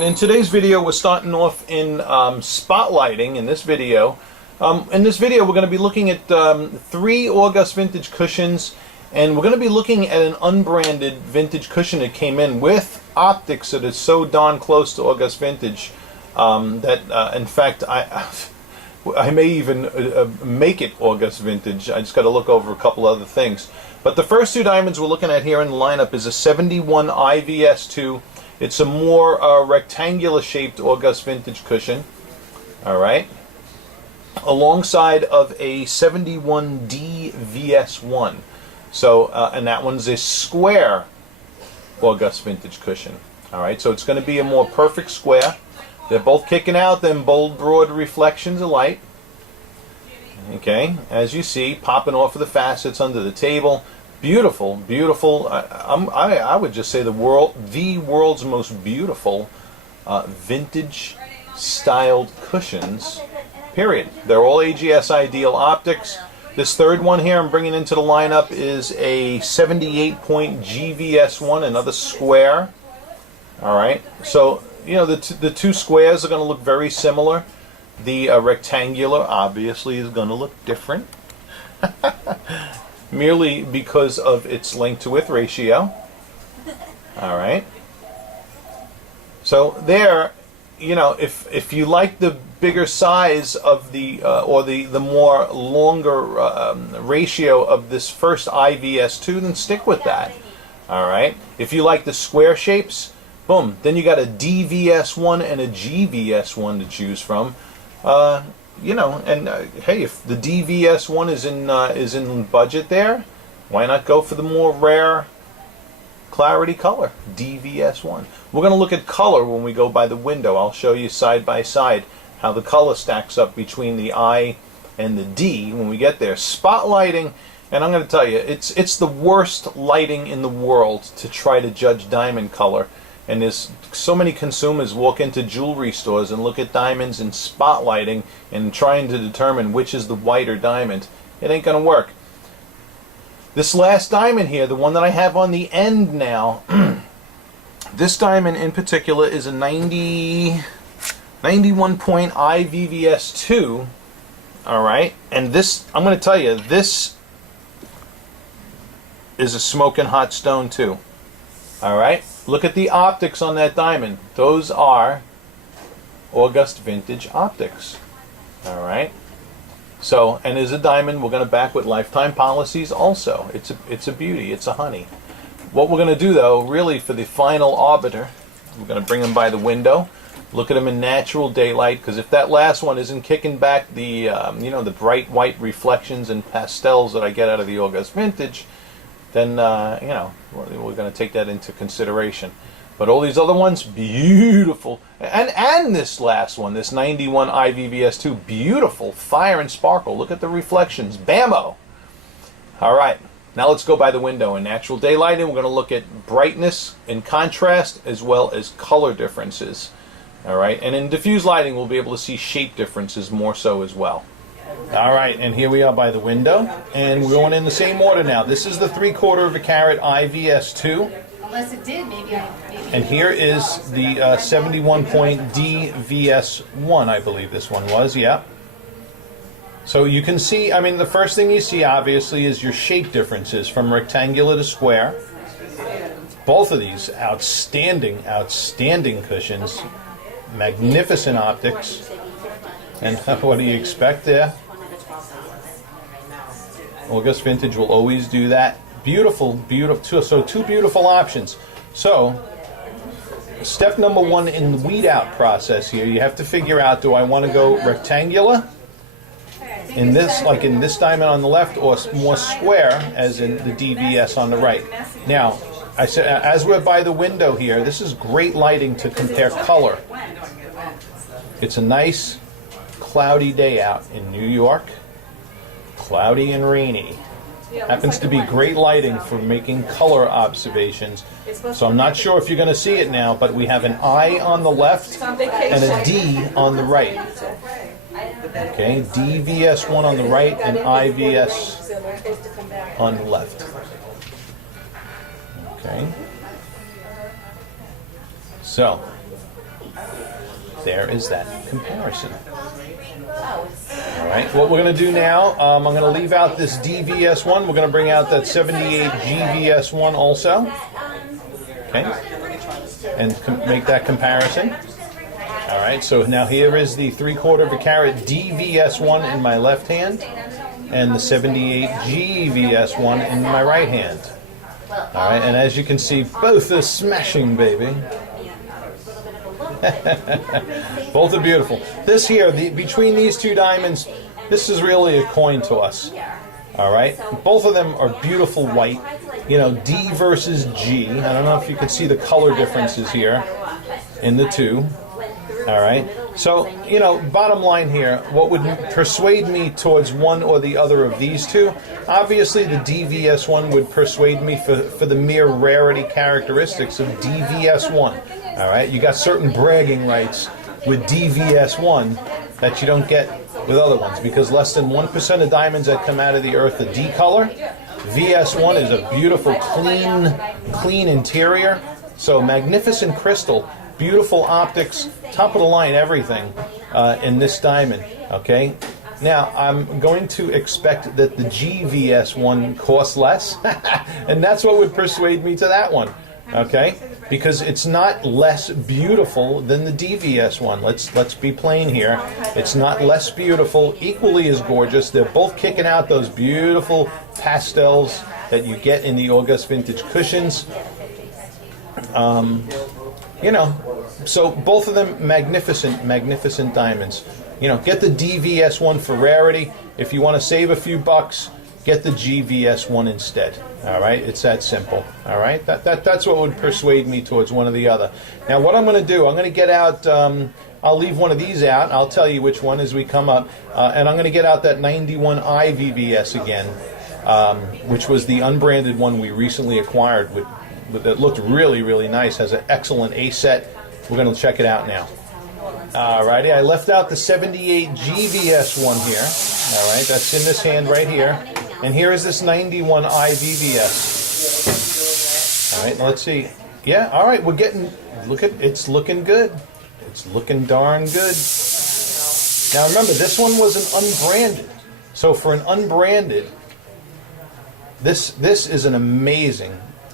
Alright, in today's video we're starting off in spotlighting in this video. We're going to be looking at 3 August vintage cushions, and we're going to be looking at an unbranded vintage cushion that came in with optics that is so darn close to August vintage that in fact I may even make it August vintage. I just got to look over a couple other things. But the first 2 diamonds we're looking at here in the lineup is a 71 IVS2. It's a more rectangular shaped August vintage cushion, alright, alongside of a 71D VS1. So, and that one's a square August vintage cushion. Alright, so it's going to be a more perfect square. They're both kicking out them bold, broad reflections of light. Okay, as you see, popping off of the facets under the table. Beautiful, beautiful. I would just say the world's most beautiful vintage styled cushions. Period. They're all AGS Ideal optics. This third one here I'm bringing into the lineup is a 78 point GVS1, another square. All right. So you know the two squares are going to look very similar. The rectangular obviously is going to look different. Merely because of its length to width ratio. Alright. So there, you know, if you like the bigger size of the, or the more longer ratio of this first IVS2, then stick with that. Alright. If you like the square shapes, boom, then you got a DVS1 and a GVS1 to choose from. You know, and hey, if the DVS1 is in budget there, why not go for the more rare clarity color, DVS1? We're going to look at color when we go by the window. I'll show you side by side how the color stacks up between the I and the D when we get there. Spotlighting, and I'm going to tell you, it's the worst lighting in the world to try to judge diamond color. And there's so many consumers walk into jewelry stores and look at diamonds and spotlighting and trying to determine which is the whiter diamond. It ain't going to work. This last diamond here, the one that I have on the end now, this diamond in particular is a 91 point IVVS2. Alright, and this, I'm going to tell you, this is a smoking hot stone too. Alright, look at the optics on that diamond. Those are August vintage optics. Alright, so, and as a diamond, we're going to back with lifetime policies also. It's a beauty, it's a honey. What we're going to do though, really for the final arbiter, we're going to bring them by the window, look at them in natural daylight, because if that last one isn't kicking back the, you know, the bright white reflections and pastels that I get out of the August vintage, then you know, we're going to take that into consideration. But all these other ones, beautiful. And this last one, this 91 IVVS2, beautiful, fire and sparkle. Look at the reflections, bammo. All right, now let's go by the window in natural daylight, and we're going to look at brightness and contrast as well as color differences. All right, and in diffuse lighting, we'll be able to see shape differences more so as well. Alright, and here we are by the window, and we're going in the same order now. This is the 3/4 of a carat IVS2. Unless it did, maybe. And here is the 71 point DVS1, I believe this one was, yeah. So you can see, I mean, the first thing you see obviously is your shape differences from rectangular to square. Both of these outstanding, outstanding cushions. Magnificent optics. And what do you expect there? August vintage will always do that. Beautiful, beautiful. So 2 beautiful options. So step number 1 in the weed out process here, you have to figure out, do I want to go rectangular in this, like in this diamond on the left, or more square as in the DVS on the right? Now, I said, as we're by the window here, this is great lighting to compare color. It's a nice cloudy day out in New York. Cloudy and rainy. Happens to be great lighting for making color observations. So I'm not sure if you're going to see it now, but we have an I on the left and a D on the right. Okay, DVS1 on the right and IVS on the left. Okay. So, there is that comparison. All right, what we're going to do now, I'm going to leave out this DVS1. We're going to bring out that 78 GVS1 also. Okay, and make that comparison. All right, so now here is the 3/4 of a carat DVS1 in my left hand and the 78 GVS1 in my right hand. All right, and as you can see, both are smashing, baby. Both are beautiful. This here, between these two diamonds, this is really a coin toss. All right, both of them are beautiful white. You know, D versus G. I don't know if you can see the color differences here in the two. All right, so, you know, bottom line here, what would persuade me towards one or the other of these two? Obviously, the DVS1 would persuade me for the mere rarity characteristics of DVS1. All right, you got certain bragging rights with DVS1 that you don't get with other ones, because less than 1% of diamonds that come out of the earth are D color. VS1 is a beautiful, clean interior. So magnificent crystal, beautiful optics, top of the line everything in this diamond. Okay. Now I'm going to expect that the GVS1 costs less, and that's what would persuade me to that one. Okay, because it's not less beautiful than the DVS one. Let's be plain here. It's not less beautiful. Equally as gorgeous. They're both kicking out those beautiful pastels that you get in the August vintage cushions. You know, so both of them magnificent diamonds. You know, get the DVS one for rarity. If you want to save a few bucks, get the GVS one instead. All right, it's that simple. All right, that's what would persuade me towards one or the other. Now, what I'm going to do, I'm going to get out. I'll leave one of these out. I'll tell you which one as we come up, and I'm going to get out that 91i VVS again, which was the unbranded one we recently acquired. That looked really nice. Has an excellent A set. We're going to check it out now. Alrighty, I left out the 78 GVS one here. All right, that's in this hand right here. And here is this 91 IVVS. All right, let's see. Yeah, all right, we're getting, it's looking good. It's looking darn good. Now remember, this one was an unbranded. So for an unbranded, this is an amazing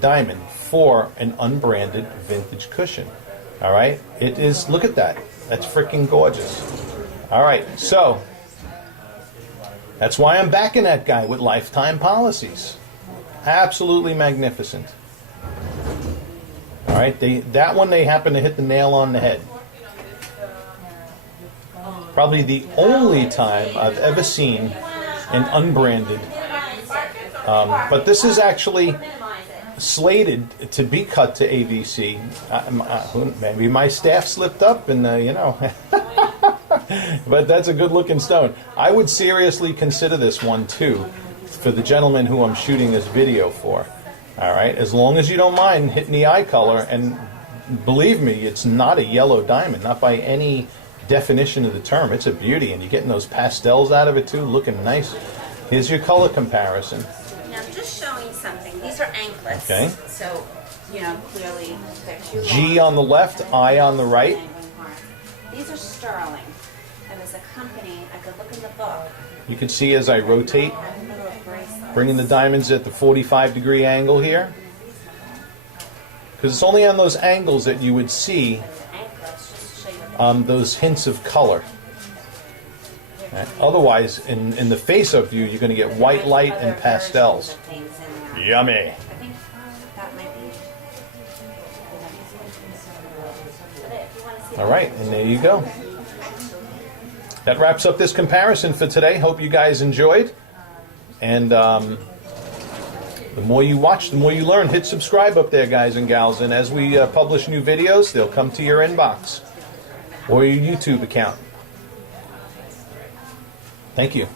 diamond for an unbranded vintage cushion. All right, it is, look at that. That's freaking gorgeous. All right, so that's why I'm backing that guy with lifetime policies. Absolutely magnificent. All right, that one they happen to hit the nail on the head. Probably the only time I've ever seen an unbranded. But this is actually slated to be cut to AVC. Maybe my staff slipped up and, you know. But that's a good looking stone. I would seriously consider this one too for the gentleman who I'm shooting this video for. All right, as long as you don't mind hitting the eye color, and believe me, it's not a yellow diamond, not by any definition of the term. It's a beauty, and you're getting those pastels out of it too, looking nice. Here's your color comparison. Now I'm just showing something. These are anklets. Okay. So, you know, clearly they're too long. G on the left, I on the right. These are sterling. And as a company, I could look in the book. You can see as I rotate, bringing the diamonds at the 45-degree angle here. Because it's only on those angles that you would see those hints of color. Right. Otherwise, in the face-up view, you're going to get white light and pastels. Yummy. All right, and there you go. That wraps up this comparison for today. Hope you guys enjoyed. And the more you watch, the more you learn. Hit subscribe up there, guys and gals. And as we publish new videos, they'll come to your inbox or your YouTube account. Thank you.